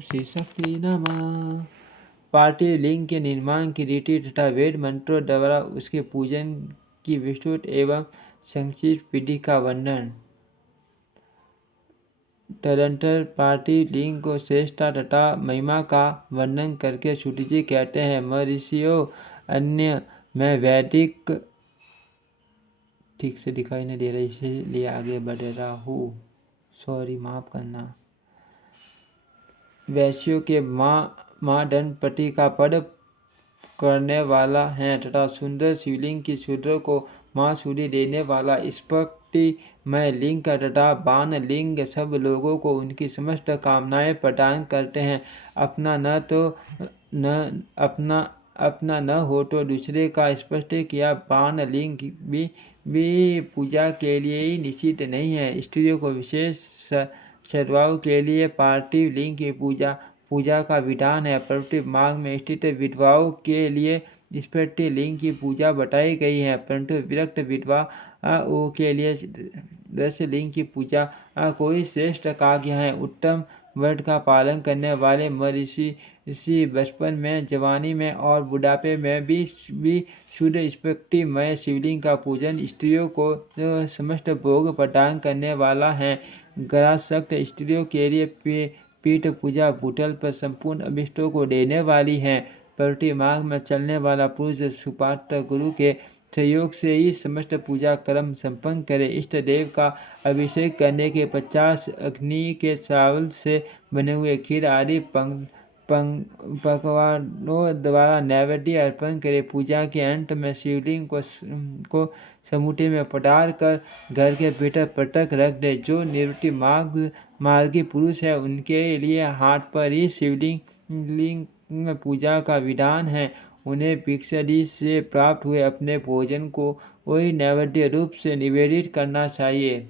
श्री शक्ति नमः। पार्थिव लिंग के निर्माण की रीति तथा वेद मंत्रों द्वारा उसके पूजन की विस्तृत एवं संक्षिप्त विधि का वर्णन। तदंतर पार्थिव लिंग को श्रेष्ठता तथा महिमा का वर्णन करके श्रुति जी कहते हैं, महर्षियों अन्य मैं वैदिक ठीक से दिखाई नहीं दे रही इसलिए आगे बढ़ रहा हूँ, सॉरी माफ करना। वैश्यों के माँ धनपति का पद करने वाला है तथा सुंदर शिवलिंग की शूद्र को माँ सूर्य देने वाला स्फटिकमय लिंग तथा बाण लिंग सब लोगों को उनकी समस्त कामनाएं प्रदान करते हैं। अपना न हो तो दूसरे का स्फटिक या बाण लिंग भी पूजा के लिए ही निश्चित नहीं है। स्त्रियों को विशेष सद्भाव के लिए पार्थिव लिंग की पूजा का विधान है, परंतु मार्ग में स्थित विधवाओं के लिए स्फटिक लिंग की पूजा बताई गई है, परंतु विरक्त विधवाओं के लिए दश लिंग की पूजा कोई श्रेष्ठ कार्य है। उत्तम व्रत का पालन करने वाले महर्षि बचपन में, जवानी में और बुढ़ापे में भी शुद्ध स्फटिकमय शिवलिंग का पूजन स्त्रियों को समस्त भोग प्रदान करने वाला है। ग्रासक्त स्त्रियों के लिए पीठ पूजा भूतल पर संपूर्ण अभिष्टों को देने वाली है, परंतु मार्ग में चलने वाला पुरुष सुपात्र गुरु के सहयोग से ही समस्त पूजा कर्म संपन्न करे। इष्ट देव का अभिषेक करने के 50 अग्नि के चावल से बने हुए खीर आदि पकवानों द्वारा नैवेद्य अर्पण करे। पूजा के अंत में शिवलिंग को समुद्र में पटार कर घर के भीतर पटक रख दे। जो निवृत्ति मार्गी पुरुष है उनके लिए हाथ पर ही शिवलिंग पूजा का विधान है। उन्हें भिक्षादि से प्राप्त हुए अपने भोजन को वही नैवेद्य रूप से निवेदित करना चाहिए।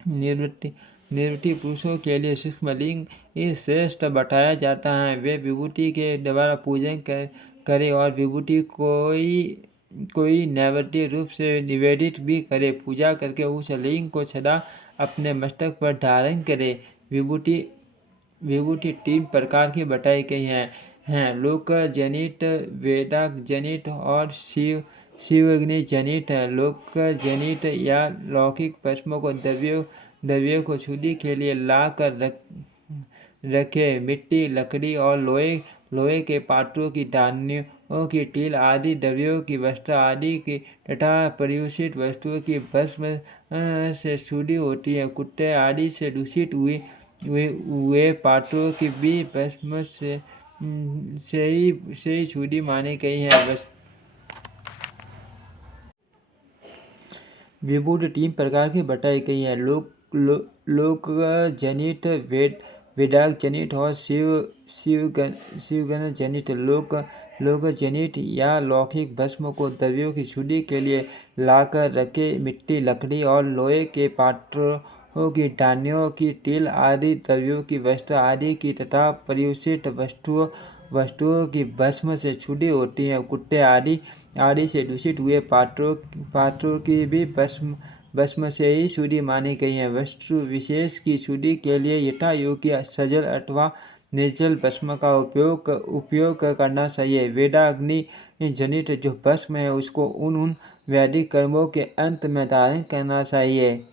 निवृत्ति पुरुषों के लिए सूक्ष्म लिंग श्रेष्ठ बताया जाता है। वे विभूति के द्वारा पूजन करें और विभूति कोई नैवेद्य रूप से निवेदित भी करे। पूजा करके उस लिंग को सदा अपने मस्तक पर धारण करे। विभूति 3 प्रकार की बताई गई हैं, लोक जनित, वेदाग जनित और शिवअग्नि जनित। लोक जनित या लौकिक भस्म को द्रव्यों को शुद्धि के लिए ला कर रखे। मिट्टी, लकड़ी और लोहे के पात्रों की धान्यों की टील आदि द्रव्यों की वस्त्र आदि की तथा परिवेशित वस्तुओं की भस्म से शुद्धि होती है। कुत्ते आदि से दूषित हुए पात्रों की भी भस्म से ही शुद्धि मानी गई है। विभूति 3 प्रकार की बताई गई है, लोक जनित, वेदाग जनित और शिवगण जनित। लोक जनित या लौकिक भस्म को द्रव्यों की शुद्धि के लिए लाकर रखे। मिट्टी, लकड़ी और लोहे के पात्रों की धान्यों की टील आदि द्रव्यों की वस्त्र आदि की तथा परिवेशित वस्तुओं की भस्म से शुद्धि होती है। कुत्ते आदि से दूषित हुए पात्रों की भी भस्म से ही शुद्धि मानी गई है। वस्तु विशेष की शुद्धि के लिए यथा योग्य सजल अथवा निर्जल भस्म का उपयोग करना चाहिए। वेदाग्नि जनित जो भस्म है उसको उन वैदिक कर्मों के अंत में धारण करना चाहिए।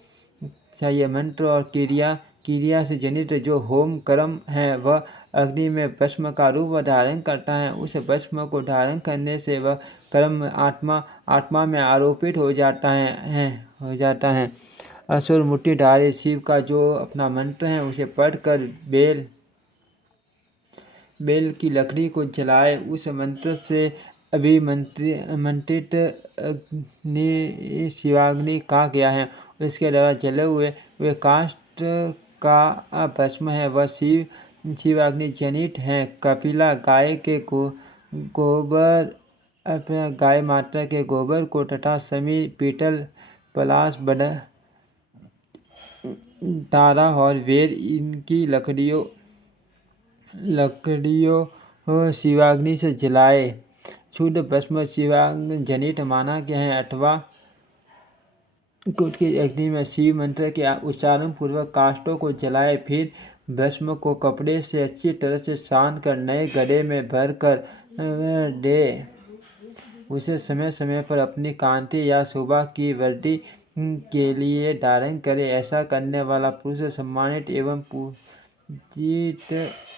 मंत्र और क्रिया से जनित जो होम कर्म है वह अग्नि में भस्म का रूप धारण करता है। उस भस्म को धारण करने से वह कर्म आत्मा में आरोपित हो जाता है। असुर मुट्ठीधारी शिव का जो अपना मंत्र है उसे पढ़कर बेल की लकड़ी को जलाए। उस मंत्र से अभिमंत्रित शिवाग्नि कहा गया है। इसके द्वारा जले हुए काष्ठ का भस्म है वह शिवाग्नि जनित है। कपिला गाय के गोबर गाय माता के गोबर को तथा समी, पीतल, पलाश, तारा और वेर इनकी लकड़ियों शिवाग्नि से जलाए। शुद्ध भस्म शिवाग्नि जनित माना गया है अथवा कुट की अग्नि में शिव मंत्र के उच्चारण पूर्वक काष्ठों को जलाए। फिर भस्म को कपड़े से अच्छी तरह से सान कर नए घड़े में भर कर दे। उसे समय समय पर अपनी कांति या शोभा की वृद्धि के लिए धारण करे। ऐसा करने वाला पुरुष सम्मानित एवं पूजित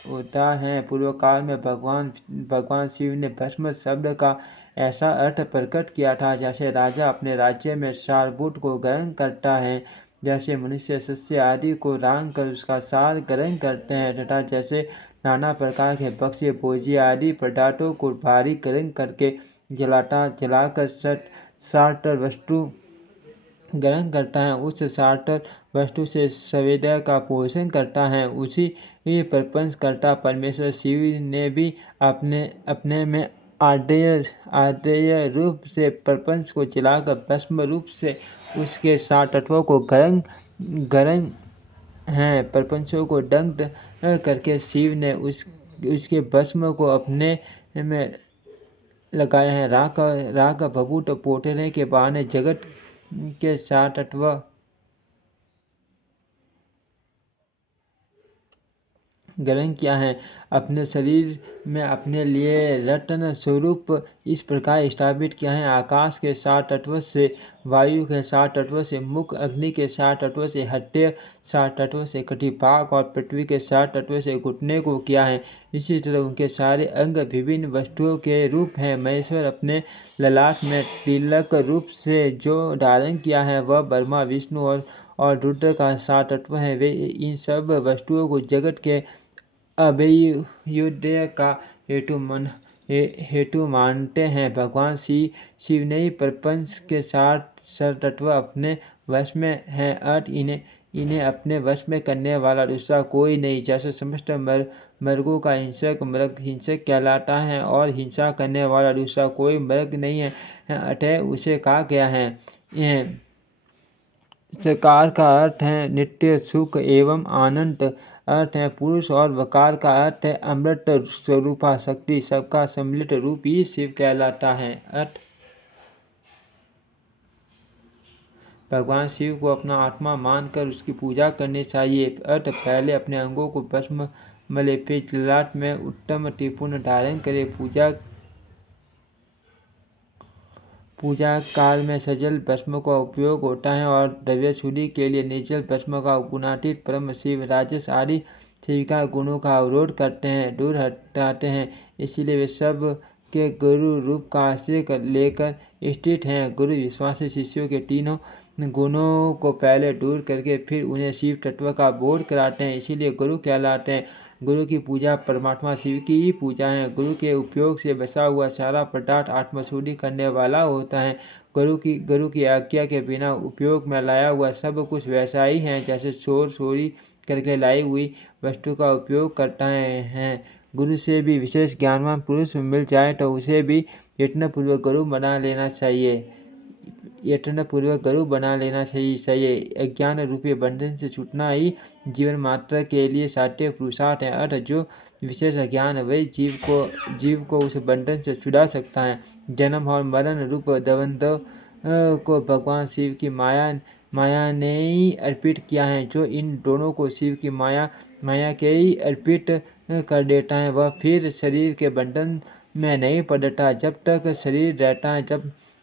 होता है। पूर्व काल में भगवान शिव ने भस्म शब्द का ऐसा अर्थ प्रकट किया था जैसे राजा अपने राज्य में सारभूत को ग्रहण करता है, जैसे मनुष्य सस्य आदि को रांग कर उसका सार ग्रहण करते हैं, तथा जैसे नाना प्रकार के भक्ष्य भोज्य आदि पदार्थों को भारी ग्रहण करके जलाकर साटर वस्तु ग्रहण करता है, उस साटर वस्तु से संवेदना का पोषण करता है। उसी प्रपंच करता परमेश्वर शिव ने भी अपने में आद्य रूप से प्रपंच को जलाकर भस्म रूप से उसके सात तत्वों को ग्रहण है। प्रपंचों को दग्ध करके शिव ने उसके भस्म को अपने में लगाए हैं। राग भभूत पोतने के बहाने जगत के सात तत्व ग्रहण किया है। अपने शरीर में अपने लिए रत्न स्वरूप इस प्रकार स्थापित किया है। आकाश के सात तत्व से, वायु के सात तत्व से, मुख अग्नि के सात तत्व से, हट्टे सात तत्व से, कटिभाग और पृथ्वी के सात तत्व से घुटने को किया है। इसी तरह उनके सारे अंग विभिन्न वस्तुओं के रूप हैं। महेश्वर अपने ललाट में तिलक रूप से जो धारण किया है वह ब्रह्मा विष्णु और रुद्र का सात तत्व है। वे इन सब वस्तुओं को जगत के अभ्युदय का हेतु मानते हैं। भगवान शिव ने ही प्रपंच के सात तत्व अपने वश में हैं, अर्थ इन्हें अपने वश में करने वाला दूसरा कोई नहीं। जैसे समस्त मृगों का हिंसक मृग हिंसक कहलाता है और हिंसा करने वाला दूसरा कोई मृग नहीं है, अतः उसे कहा गया है। सकार का अर्थ है नित्य सुख एवं आनंद, अर्थ है पुरुष, और वकार का अर्थ है अमृत स्वरूपा शक्ति। सबका सम्मिलित रूप ही शिव कहलाता है। अर्थ भगवान शिव को अपना आत्मा मानकर उसकी पूजा करनी चाहिए। अर्थ पहले अपने अंगों को भस्म मले, फिर ललाट में उत्तम त्रिपुण धारण करे। पूजा काल में सजल भस्म का उपयोग होता है और द्रव्य शुद्धि के लिए निर्जल भस्म का गुणातीत परम शिव राजस आदि सेविका गुणों का अवरोध करते हैं, दूर हटाते हैं। इसलिए वे सब के गुरु रूप का आश्रय लेकर स्थित हैं। गुरु विश्वासी शिष्यों के तीनों गुणों को पहले दूर करके फिर उन्हें शिव तत्व का बोध कराते हैं, इसीलिए गुरु कहलाते हैं। गुरु की पूजा परमात्मा शिव की ही पूजा है। गुरु के उपयोग से बचा हुआ सारा पदार्थ आत्मशुद्धि करने वाला होता है। गुरु की आज्ञा के बिना उपयोग में लाया हुआ सब कुछ वैसा ही है जैसे चोरी करके लाई हुई वस्तु का उपयोग करता है। गुरु से भी विशेष ज्ञानवान पुरुष मिल जाए तो उसे भी यत्नपूर्वक गुरु बना लेना चाहिए। अज्ञान रूपी बंधन से छूटना ही जीवन मात्र के लिए साध्य पुरुषार्थ है। अर्थ जो विशेष ज्ञान वही जीव को उस बंधन से छुड़ा सकता है। जन्म और मरण रूप द्वंद्व को भगवान शिव की माया ने ही अर्पित किया है। जो इन दोनों को शिव की माया के ही अर्पित कर देता है वह फिर शरीर के बंधन में नहीं पड़ता। जब तक शरीर रहता है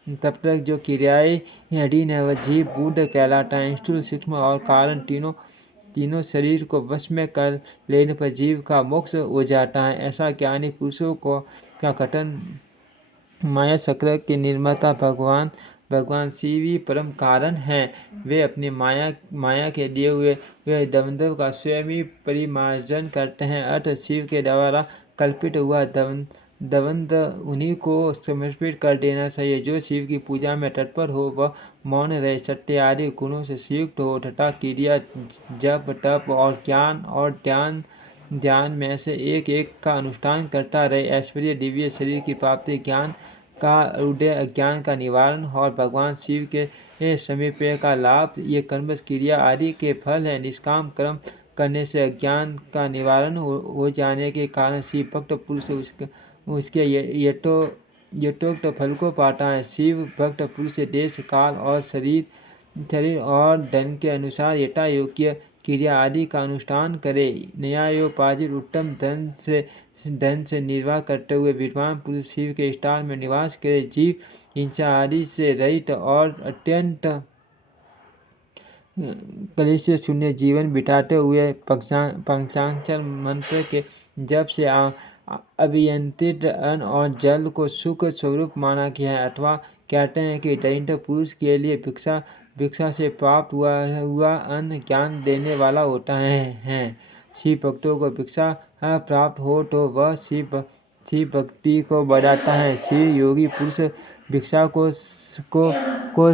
तब तक जो क्रियाएं अधीन है वह जीव बुद्ध कहलाता है। स्थूल सूक्ष्म और कारण तीनों शरीर को वश में कर लेने पर जीव का मोक्ष हो जाता है। ऐसा ज्ञानी पुरुषों का कथन माया चक्र के निर्माता भगवान शिव ही परम कारण हैं। वे अपनी माया के दिए हुए द्वंद्व का स्वयं ही परिमार्जन करते हैं। अर्थ शिव के द्वारा कल्पित हुआ द्वंद्व उन्हीं को समर्पित कर देना चाहिए। जो शिव की पूजा में तत्पर हो वह मौन रहे, सत्य आदि गुणों से युक्त हो तथा क्रिया जप तप और ज्ञान ध्यान में से एक का अनुष्ठान करता रहे। ऐश्वर्य दिव्य शरीर की प्राप्ति, ज्ञान का उदय, अज्ञान का निवारण और भगवान शिव के समीप का लाभ ये कर्म क्रिया आदि के फल है। निष्काम कर्म करने से अज्ञान का निवारण हो जाने के कारण शिव भक्त पुरुष उसके यथोक्त फल को पाता है। शिव भक्त पुरुष देश काल और शरीर और धन के अनुसार यथा योग्य क्रिया आदि का अनुष्ठान करे। न्यायोपार्जित उत्तम धन से निर्वाह करते हुए विद्वान पुरुष शिव के स्थान में निवास करे। जीव हिंसा आदि से रहित और अत्यंत कलेश शून्य जीवन बिताते हुए पंचाक्षर मंत्र के जप से अभियंत्रित अन्न और जल को सुख स्वरूप माना गया है। अथवा कहते हैं कि दरिद्र पुरुष के लिए भिक्षा से प्राप्त हुआ अन्न ज्ञान देने वाला होता है। शिव भक्तों को भिक्षा प्राप्त हो तो वह शिव भक्ति को बढ़ाता है। शिव योगी पुरुष भिक्षा को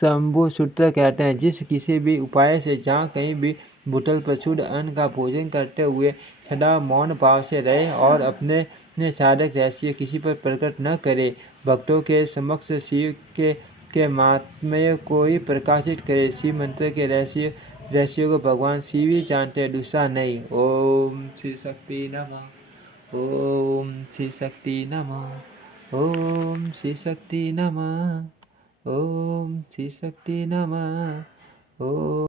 शंभु सूत्र कहते हैं। जिस किसी भी उपाय से जहाँ कहीं भी भूतल पर शुद्ध अन्न का भोजन करते हुए सदा मौन भाव से रहे और अपने साधक रहस्य किसी पर प्रकट न करे, भक्तों के समक्ष शिव के महात्म्य को ही प्रकाशित करे। शिव मंत्र के रहस्यों को भगवान शिव ही जानते हैं, दूसरा नहीं। ओम श्री शक्ति नमः। ओम श्री शक्ति नमः। ओम श्री शक्ति नमः। ओम श्री शक्ति नमः। ओम